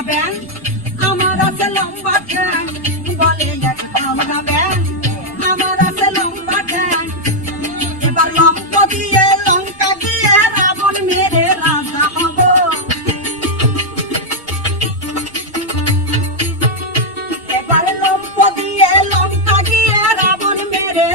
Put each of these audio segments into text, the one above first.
লম্বা আমার আছে এবার লম্ব দিয়ে লঙ্কা দিয়ে রাবণ মেরে রাজা হব। এবার লম্ব দিয়ে লঙ্কা দিয়ে রাবণ মেরে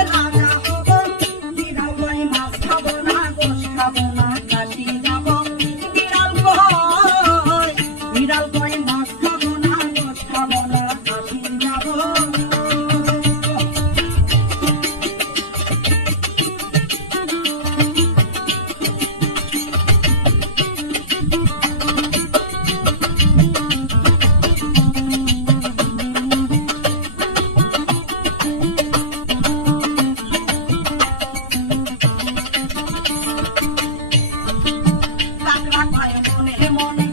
morning.